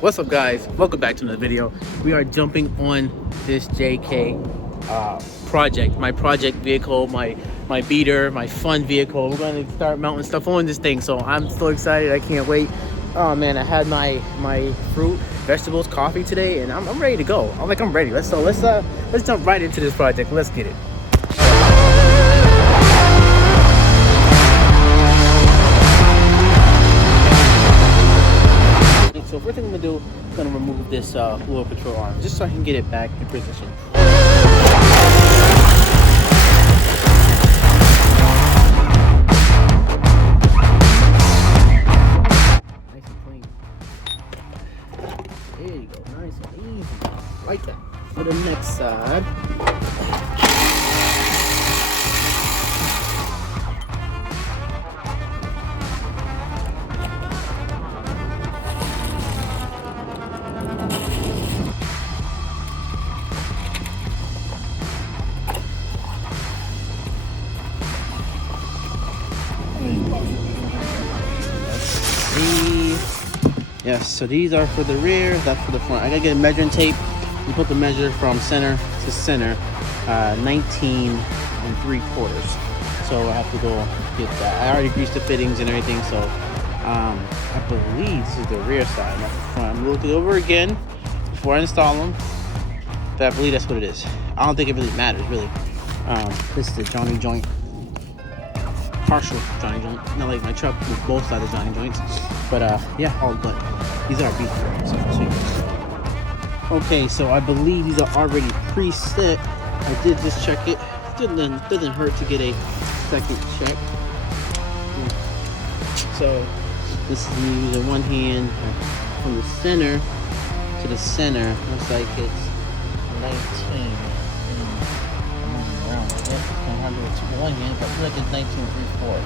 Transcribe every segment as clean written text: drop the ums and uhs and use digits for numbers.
What's up, guys? Welcome back to another video. We are jumping on this JK project, my project vehicle, my beater, my fun vehicle. We're going to start mounting stuff on this thing, so I'm so excited. I can't wait. Oh man, I had my fruit, vegetables, coffee today, and I'm ready to go. I'm ready. Let's jump right into this project. Let's get it. So first thing I'm gonna do, I'm gonna remove this oil control arm just so I can get it back in position. Nice and clean. There you go, nice and easy, like that. For the next side. Yes, so these are for the rear, that's for the front. I gotta get a measuring tape. You put the measure from center to center, 19 3/4. So I have to go get that. I already greased the fittings and everything, so I believe this is the rear side, that's the front. I'm gonna look it over again before I install them, but I believe that's what it is. I don't think it really matters, really. This is the Johnny joint. Partial Johnny joint, not like my truck with both sides of Johnny joints, but yeah, all but these are beef so okay, so I believe these are already preset. I did just check it. Doesn't hurt to get a second check. So this is me using one hand from the center to the center. Looks like it's 19. One hand, but I feel like it's 19 3/4.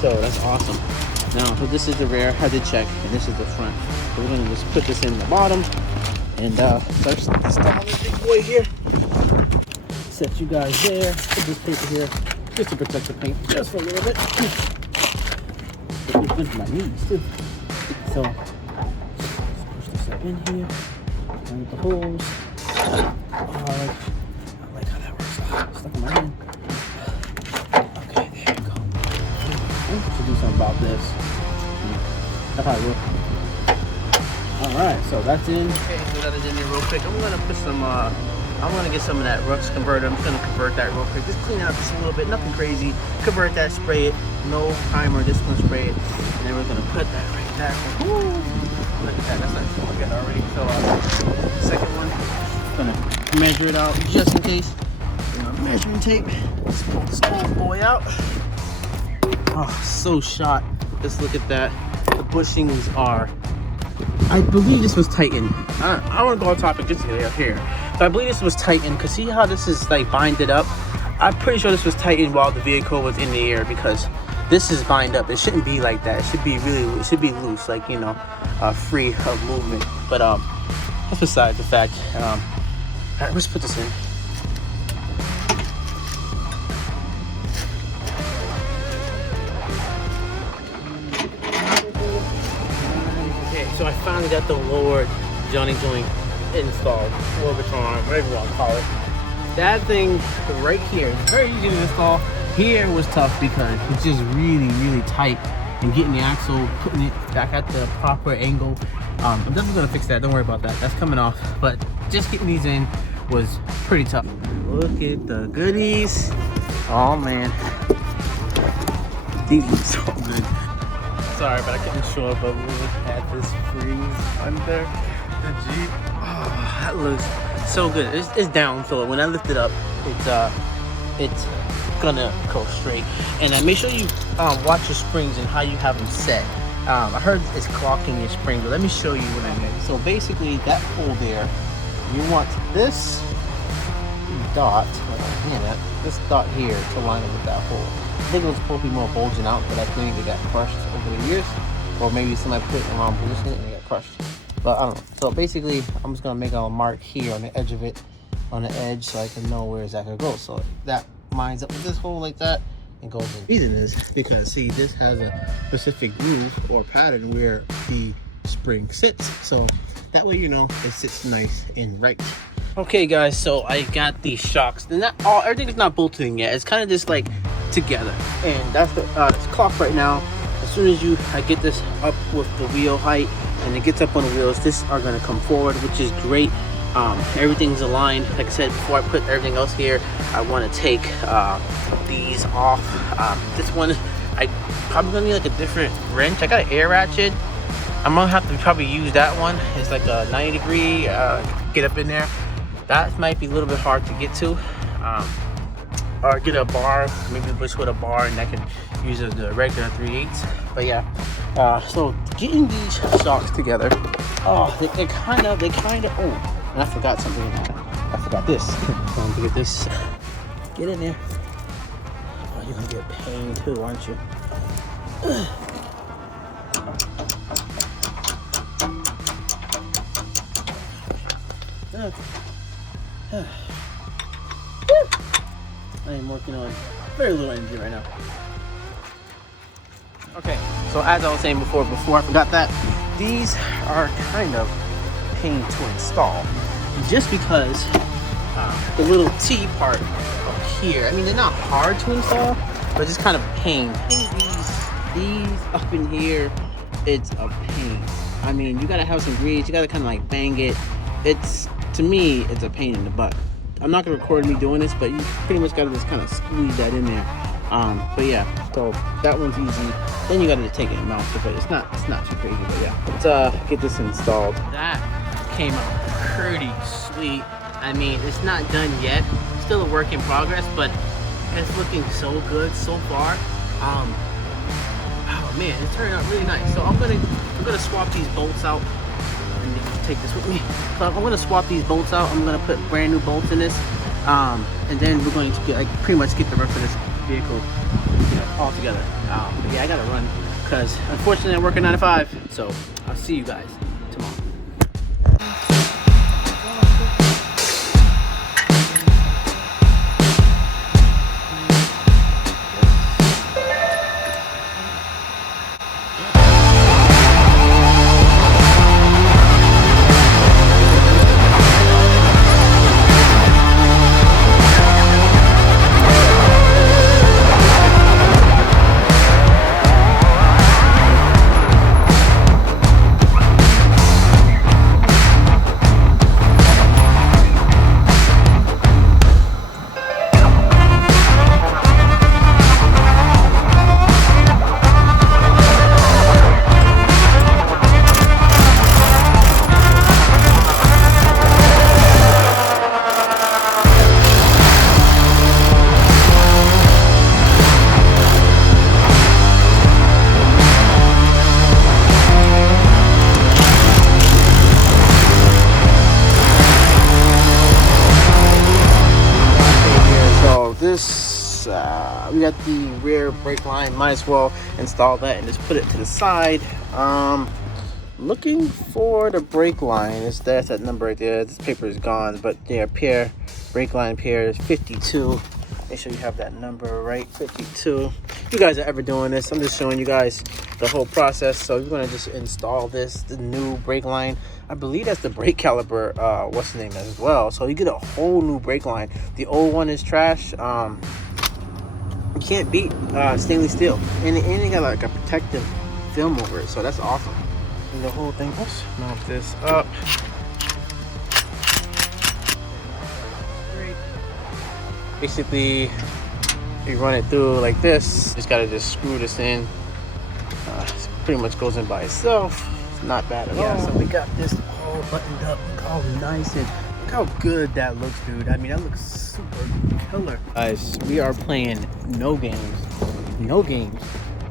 So that's awesome. Now, so this is the rear, I did check, and this is the front. So we're gonna just put this in the bottom and start on this big boy here. Set you guys there. Put this paper here just to protect the paint just for a little bit. It's good for my knees too. So push this up in here. Find the holes. I like how that works. Stuck in my hand. To do something about this. That probably will. Alright, so that's in. Okay, so that is in there real quick. I'm gonna put some I'm gonna get some of that rust converter. I'm just gonna convert that real quick. Just clean it up just a little bit, nothing crazy. Convert that, spray it, no timer, just gonna spray it. And then we're gonna put that right there. Woo! Look at that, that's not too good already. So second one, gonna measure it out just in case. Measuring tape. Let's pull this old boy out. Oh, so shot. Just look at that. The bushings are, I believe this was tightened. I want to go on topic just here. So I believe this was tightened because see how this is like binded up? I'm pretty sure this was tightened while the vehicle was in the air because this is bind up. It shouldn't be like that. It should be loose, like, you know, free of movement. But that's besides the fact. All right, let's put this in. So I finally got the lower Johnny joint installed, orbitron arm, whatever you want to call it. That thing right here is very easy to install. Here was tough because it's just really, really tight, and getting the axle, putting it back at the proper angle. I'm definitely gonna fix that. Don't worry about that. That's coming off. But just getting these in was pretty tough. Look at the goodies. Oh man, these look so good. Sorry, but I couldn't show it, but we had this freeze under the Jeep. Oh, that looks so good. It's down, so when I lift it up, it's gonna go straight. And make sure you watch your springs and how you have them set. I heard it's clocking your spring, but let me show you what I mean. So basically, that hole there, you want this dot, this dot here to line up with that hole. I think it was supposed to be more bulging out, but I think it got crushed over the years. Or maybe somebody put it in the wrong position and it got crushed. But I don't know. So basically, I'm just going to make a mark here on the edge of it, on the edge, so I can know where exactly it goes. So that lines up with this hole like that and goes in. The reason is because, see, this has a specific groove or pattern where the spring sits. So that way, you know, it sits nice and right. Okay guys, so I got these shocks, and everything is not bolted in yet. It's kind of just like together, and that's the it's clocked right now. As soon as I get this up with the wheel height and it gets up on the wheels, this are going to come forward, which is great. Everything's aligned. Like I said before, I put everything else here. I want to take these off. This one, I probably gonna need like a different wrench. I got an air ratchet. I'm gonna have to probably use that one. It's like a 90-degree. Get up in there. That might be a little bit hard to get to. Or get a bar, maybe push with a bar, and I can use the regular 3/8. But yeah, so getting these shocks together. Oh, they kind of. Oh, and I forgot something. I forgot this. Time to get this. Get in there. Oh, you're gonna get pain too, aren't you? I am working on very little energy right now. Okay, so as I was saying before I forgot that, these are kind of pain to install, just because the little T part up here, I mean, they're not hard to install, but just kind of pain. These up in here, it's a pain. I mean, you gotta have some grease, you gotta kind of like bang it. To me, it's a pain in the butt. I'm not gonna record me doing this, but you pretty much gotta just kind of squeeze that in there. But yeah, so that one's easy. Then you gotta just take it and mount it, but it's not too crazy. But yeah, let's get this installed. That came out pretty sweet. I mean, it's not done yet. Still a work in progress, but it's looking so good so far. Oh man, it turned out really nice. So I'm gonna swap these bolts out. Take this with me. So I'm gonna swap these bolts out. I'm gonna put brand new bolts in this, and then we're going to pretty much get the rest of this vehicle, you know, all together. But yeah, I gotta run because unfortunately I'm working 9 to 5. So I'll see you guys tomorrow. We got the rear brake line, might as well install that and just put it to the side. Looking for the brake line. That's that number right there. This paper is gone, but yeah, brake line pair is 52. Make sure you have that number right, 52. If you guys are ever doing this, I'm just showing you guys the whole process. So you're gonna just install the new brake line. I believe that's the brake caliper, what's the name as well. So you get a whole new brake line. The old one is trash. You can't beat stainless steel, and it got like a protective film over it, so that's awesome. And the whole thing, let's mount this up. Basically, you run it through like this. Just gotta screw this in. It pretty much goes in by itself. It's not bad at all. So we got this all buttoned up. Look how nice and look how good that looks, dude. I mean, that looks super killer. Guys, we are playing no games. No games.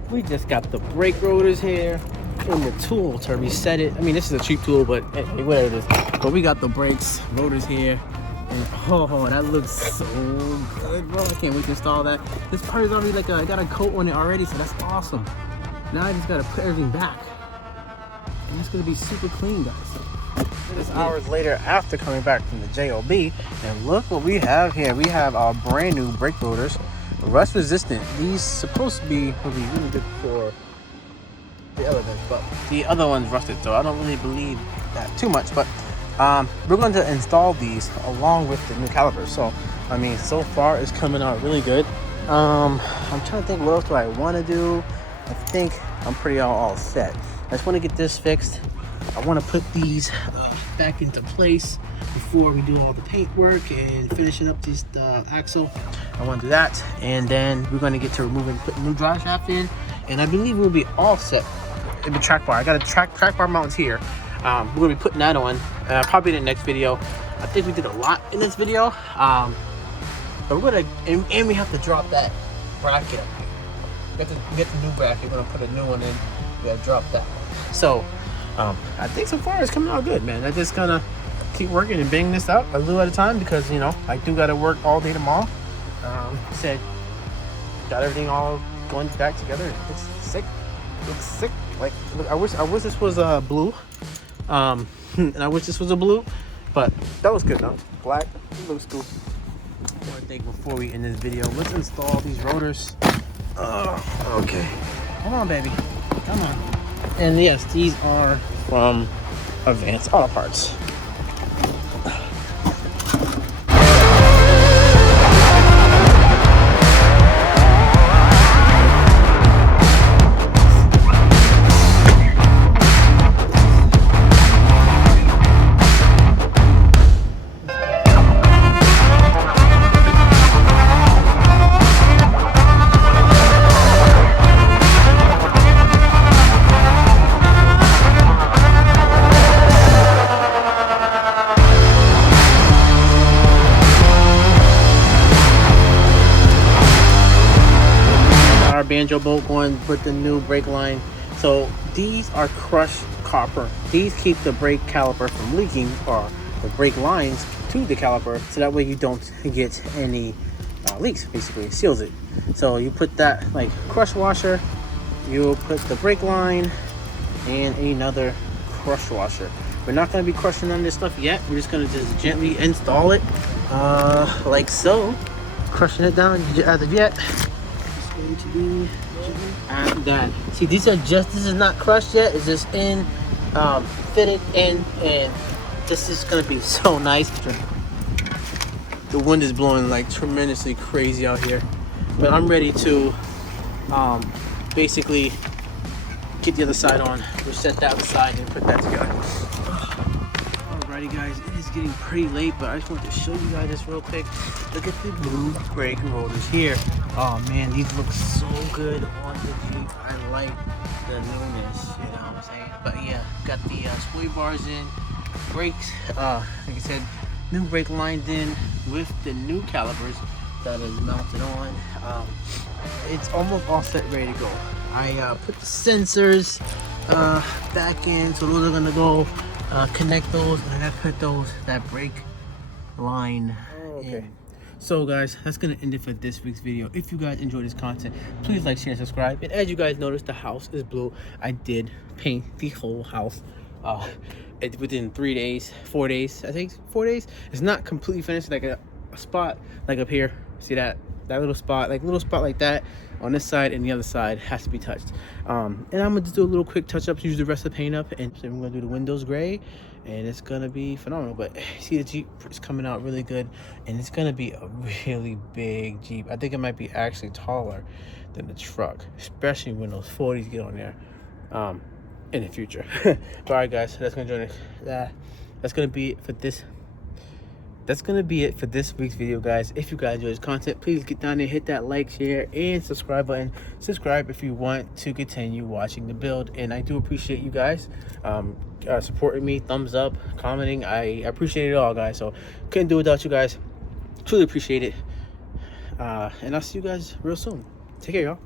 We just got the brake rotors here and the tool to reset it. I mean, this is a cheap tool, but hey, whatever it is. But we got the brakes, rotors here. And oh, that looks so good, bro. I can't wait to install that. This part is already like I got a coat on it already, so that's awesome. Now I just gotta put everything back. And it's gonna be super clean, guys. This hours later after coming back from the JOB, and look what we have here. We have our brand new brake rotors, rust resistant. These supposed to be really good for the element. calipers, but the other one's rusted, so I don't really believe that too much. But we're going to install these along with the new calipers. So I mean, so far it's coming out really good. I'm trying to think what else do I want to do. I think I'm pretty all set. I just want to get this fixed. I want to put these back into place before we do all the paint work and finishing up this axle. I want to do that, and then we're going to get to removing, put new drive shaft in, and I believe we'll be all set in the track bar. I got a track bar mounts here. We're going to be putting that on probably in the next video. I think we did a lot in this video, but we're going to, and we have to drop that bracket up here. We get the new bracket. We're going to put a new one in. We got to drop that. So I think so far it's coming out good, man. I just gonna keep working and bang this out a little at a time, because you know I do gotta work all day tomorrow. Said got everything all going back together. It looks sick. Looks sick. Like, look, I wish this was blue. And I wish this was a blue, but that was good enough. Black, it looks cool. One thing before we end this video, let's install these rotors. Okay. Come on, baby. Come on. And yes, these are from Advanced Auto Parts. Banjo bolt going with the new brake line. So these are crushed copper. These keep the brake caliper from leaking, or the brake lines to the caliper, so that way you don't get any leaks. Basically, it seals it. So you put that like crush washer, you put the brake line, and another crush washer. We're not going to be crushing on this stuff yet. We're just going to just gently install it like so, crushing it down as of yet. Going to be and that. See, this is not crushed yet. It's just in fitted in, and this is gonna be so nice. The wind is blowing like tremendously crazy out here, but I'm ready to basically get the other side on. We'll set that aside and put that together. Alrighty guys, it is getting pretty late, but I just want to show you guys this real quick. Look at the new brake rotors here. Oh man, these look so good on the Jeep. I like the newness, you know what I'm saying? But yeah, got the sway bars in, brakes, like I said, new brake lines in with the new calipers that is mounted on. It's almost all set, ready to go. I put the sensors back in, so those are gonna go connect those, and I gotta put that brake line in. So guys, that's gonna end it for this week's video. If you guys enjoyed this content, please like, share, and subscribe. And as you guys noticed, the house is blue. I did paint the whole house within 4 days, I think 4 days. It's not completely finished. Like a spot like up here, see that little spot like that on this side, and the other side has to be touched. And I'm gonna just do a little quick touch up, use the rest of the paint up, and then we're gonna do the windows gray, and it's gonna be phenomenal. But see, the Jeep is coming out really good, and it's gonna be a really big Jeep. I think it might be actually taller than the truck, especially when those 40s get on there in the future. All right guys, that's gonna be it for this. That's gonna be it for this week's video, guys. If you guys enjoyed this content, please get down there, hit that like, share, and subscribe button. Subscribe if you want to continue watching the build, and I do appreciate you guys supporting me, thumbs up, commenting. I appreciate it all, guys. So couldn't do it without you guys. Truly appreciate it, and I'll see you guys real soon. Take care, y'all.